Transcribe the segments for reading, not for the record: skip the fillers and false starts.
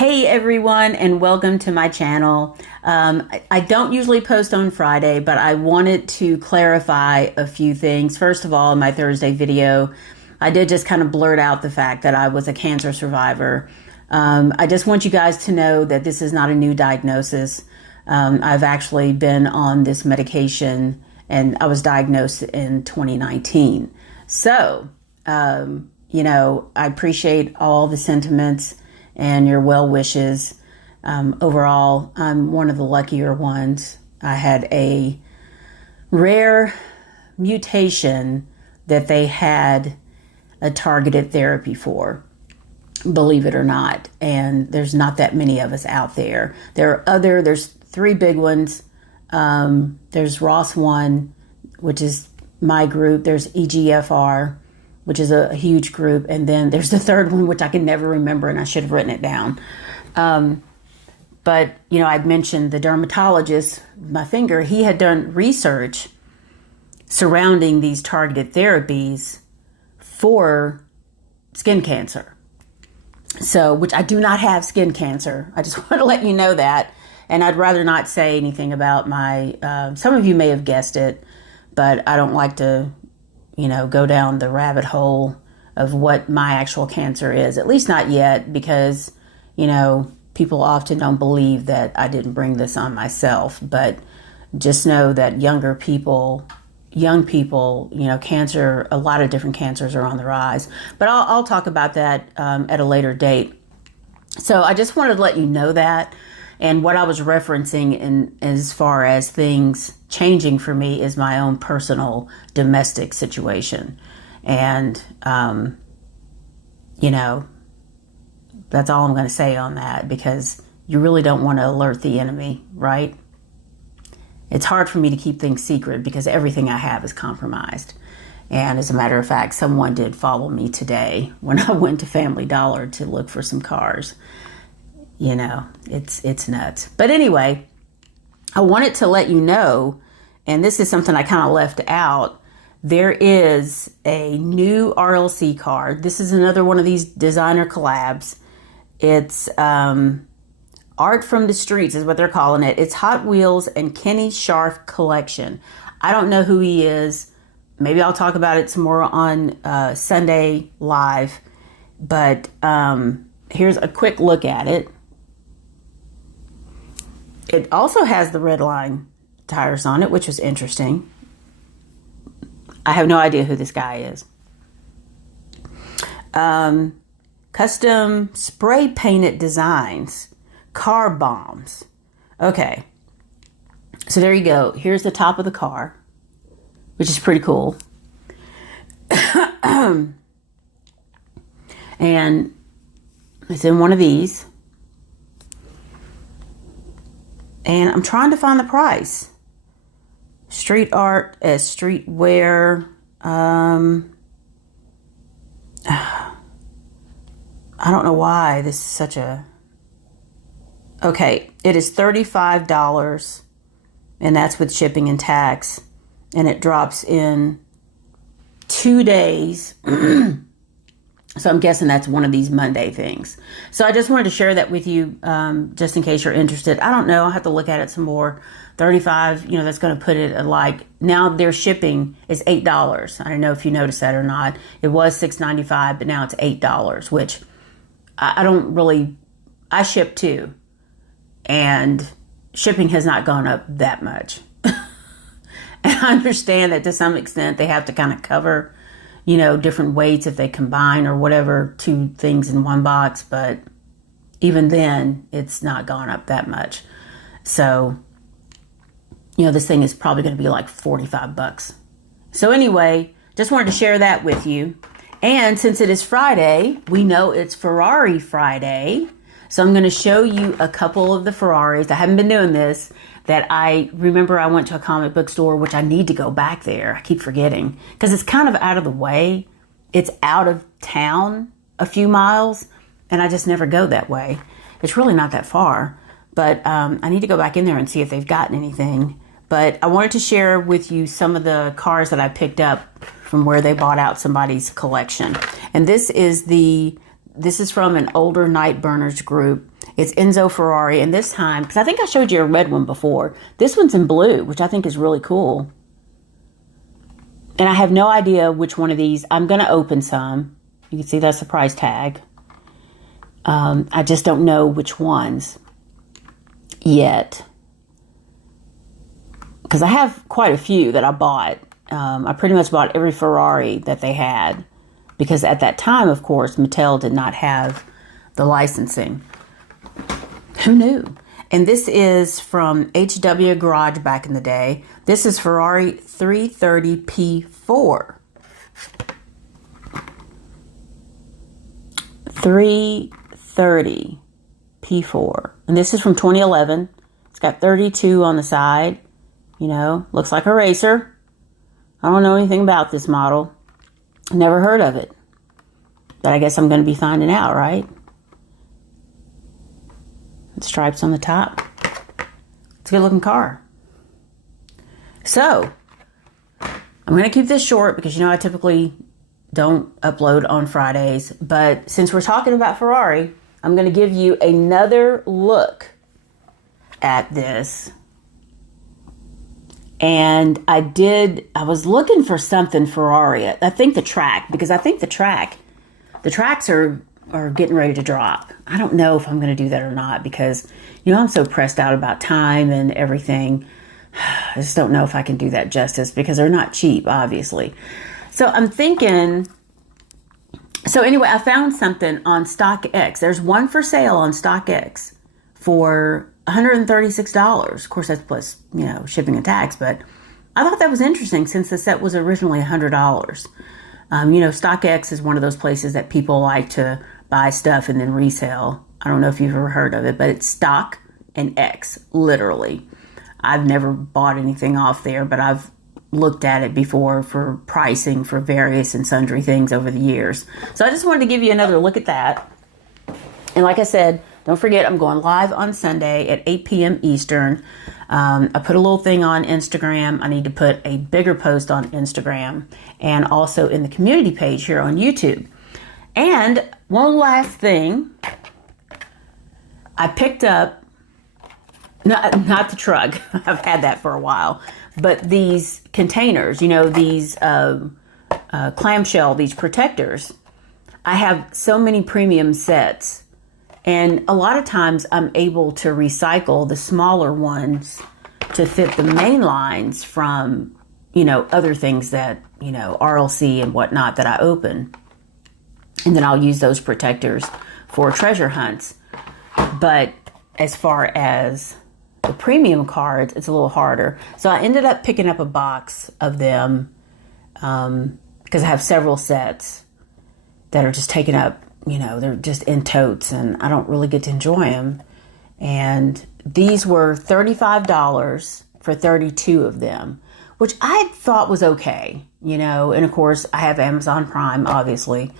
Hey everyone, and welcome to my channel. I don't usually post on Friday, but I wanted to clarify a few things. First of all, in my Thursday video, I did just kind of blurt out the fact that I was a cancer survivor. I just want you guys to know that this is not a new diagnosis. I've actually been on this medication and I was diagnosed in 2019. So, I appreciate all the sentiments and your well wishes. Overall, I'm one of the luckier ones. I had a rare mutation that they had a targeted therapy for, believe it or not. And there's not that many of us out there. There's three big ones. There's ROS1, which is my group. There's EGFR, which is a huge group. And then there's the third one, which I can never remember, and I should have written it down. But, I'd mentioned the dermatologist, my finger, he had done research surrounding these targeted therapies for skin cancer. So, which I do not have skin cancer. I just want to let you know that. And I'd rather not say anything about some of you may have guessed it, but I don't like to go down the rabbit hole of what my actual cancer is, at least not yet, because, people often don't believe that I didn't bring this on myself. But just know that young people, cancer, a lot of different cancers are on the rise. But I'll talk about that at a later date. So I just wanted to let you know that. And what I was referencing in as far as things changing for me is my own personal domestic situation. And, that's all I'm going to say on that, because you really don't want to alert the enemy, right? It's hard for me to keep things secret because everything I have is compromised. And as a matter of fact, someone did follow me today when I went to Family Dollar to look for some cars. It's nuts. But anyway, I wanted to let you know, and this is something I kind of left out, there is a new RLC card. This is another one of these designer collabs. It's Art from the Streets is what they're calling it. It's Hot Wheels and Kenny Scharf collection. I don't know who he is. Maybe I'll talk about it some more on Sunday live. But here's a quick look at it. It also has the red line tires on it, which was interesting. I have no idea who this guy is. Custom spray painted designs, car bombs. Okay. So there you go. Here's the top of the car, which is pretty cool. And it's in one of these. And I'm trying to find the price. Street art as streetwear. I don't know why this is such a... Okay, it is $35, and that's with shipping and tax. And it drops in 2 days. So I'm guessing that's one of these Monday things. So I just wanted to share that with you, just in case you're interested. I don't know. I'll have to look at it some more. 35, that's going to put it at now their shipping is $8. I don't know if you noticed that or not. It was $6.95, but now it's $8, which I ship too. And shipping has not gone up that much. And I understand that to some extent they have to kind of cover different weights if they combine or whatever, two things in one box. But even then, it's not gone up that much. So, this thing is probably going to be like $45. So anyway, just wanted to share that with you. And since it is Friday, we know it's Ferrari Friday. So I'm going to show you a couple of the Ferraris. I haven't been doing this. That I remember I went to a comic book store, which I need to go back there. I keep forgetting because it's kind of out of the way. It's out of town a few miles, and I just never go that way. It's really not that far, but I need to go back in there and see if they've gotten anything. But I wanted to share with you some of the cars that I picked up from where they bought out somebody's collection. And this is from an older Night Burners group. It's Enzo Ferrari, and this time, because I think I showed you a red one before, this one's in blue, which I think is really cool. And I have no idea which one of these. I'm going to open some. You can see that's the price tag. I just don't know which ones yet. Because I have quite a few that I bought. I pretty much bought every Ferrari that they had. Because at that time, of course, Mattel did not have the licensing. Who knew? And this is from HW Garage back in the day. This is Ferrari 330 P4. 330 P4. And this is from 2011. It's got 32 on the side. You know, looks like a racer. I don't know anything about this model. Never heard of it. But I guess I'm going to be finding out, right? Stripes on the top. It's a good looking car. So, I'm going to keep this short because, you know, I typically don't upload on Fridays. But since we're talking about Ferrari, I'm going to give you another look at this. And I was looking for something Ferrari. I think the track, because I think the tracks are getting ready to drop. I don't know if I'm going to do that or not because, you know, I'm so pressed out about time and everything. I just don't know if I can do that justice because they're not cheap, obviously. So I'm thinking, so anyway, I found something on StockX. There's one for sale on StockX for $136. Of course, that's plus, you know, shipping and tax, but I thought that was interesting since the set was originally $100. You know, StockX is one of those places that people like to buy stuff and then resell. I don't know if you've ever heard of it, but it's stock and X, literally. I've never bought anything off there, but I've looked at it before for pricing for various and sundry things over the years. So I just wanted to give you another look at that. And like I said, don't forget, I'm going live on Sunday at 8 p.m. Eastern. I put a little thing on Instagram. I need to put a bigger post on Instagram and also in the community page here on YouTube. And one last thing, I picked up, not the truck, I've had that for a while, but these containers, you know, these clamshell, these protectors. I have so many premium sets. And a lot of times I'm able to recycle the smaller ones to fit the main lines from, you know, other things that, you know, RLC and whatnot that I open. And then I'll use those protectors for treasure hunts. But as far as the premium cards, it's a little harder. So I ended up picking up a box of them because I have several sets that are just taken up. You know, they're just in totes and I don't really get to enjoy them. And these were $35 for 32 of them, which I thought was okay, you know. And of course, I have Amazon Prime, obviously.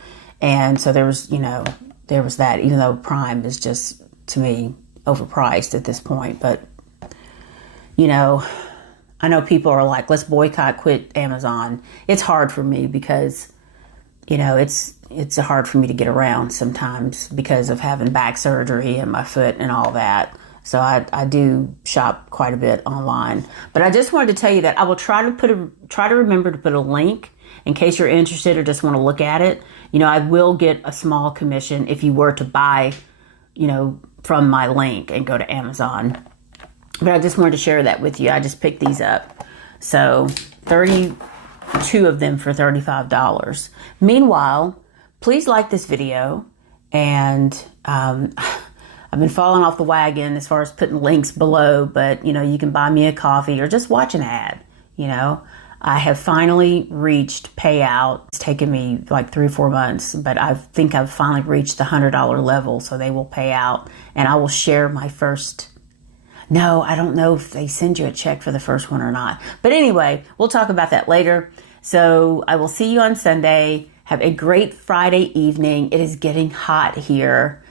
And so there was, you know, there was that, even though Prime is just, to me, overpriced at this point. But, you know, I know people are like, let's boycott, quit Amazon. It's hard for me because, you know, it's hard for me to get around sometimes because of having back surgery and my foot and all that. So I do shop quite a bit online. But I just wanted to tell you that I will try to remember to put a link in case you're interested or just want to look at it. You know, I will get a small commission if you were to buy, you know, from my link and go to Amazon. But I just wanted to share that with you. I just picked these up. So 32 of them for $35. Meanwhile, please like this video, and I've been falling off the wagon as far as putting links below, but, you know, you can buy me a coffee or just watch an ad, you know. I have finally reached payout. It's taken me like 3 or 4 months, but I think I've finally reached the $100 level, so they will pay out, and I will share my first. No, I don't know if they send you a check for the first one or not. But anyway, we'll talk about that later. So I will see you on Sunday. Have a great Friday evening. It is getting hot here.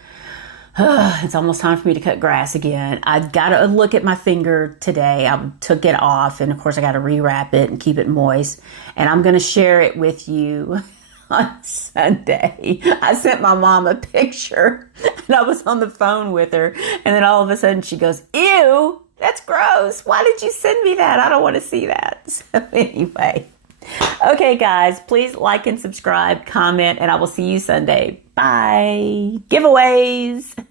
It's almost time for me to cut grass again. I've got to look at my finger today. I took it off, and of course I got to rewrap it and keep it moist. And I'm going to share it with you on Sunday. I sent my mom a picture and I was on the phone with her. And then all of a sudden she goes, ew, that's gross. Why did you send me that? I don't want to see that. So anyway. Okay, guys, please like and subscribe, comment, and I will see you Sunday. Bye. Giveaways.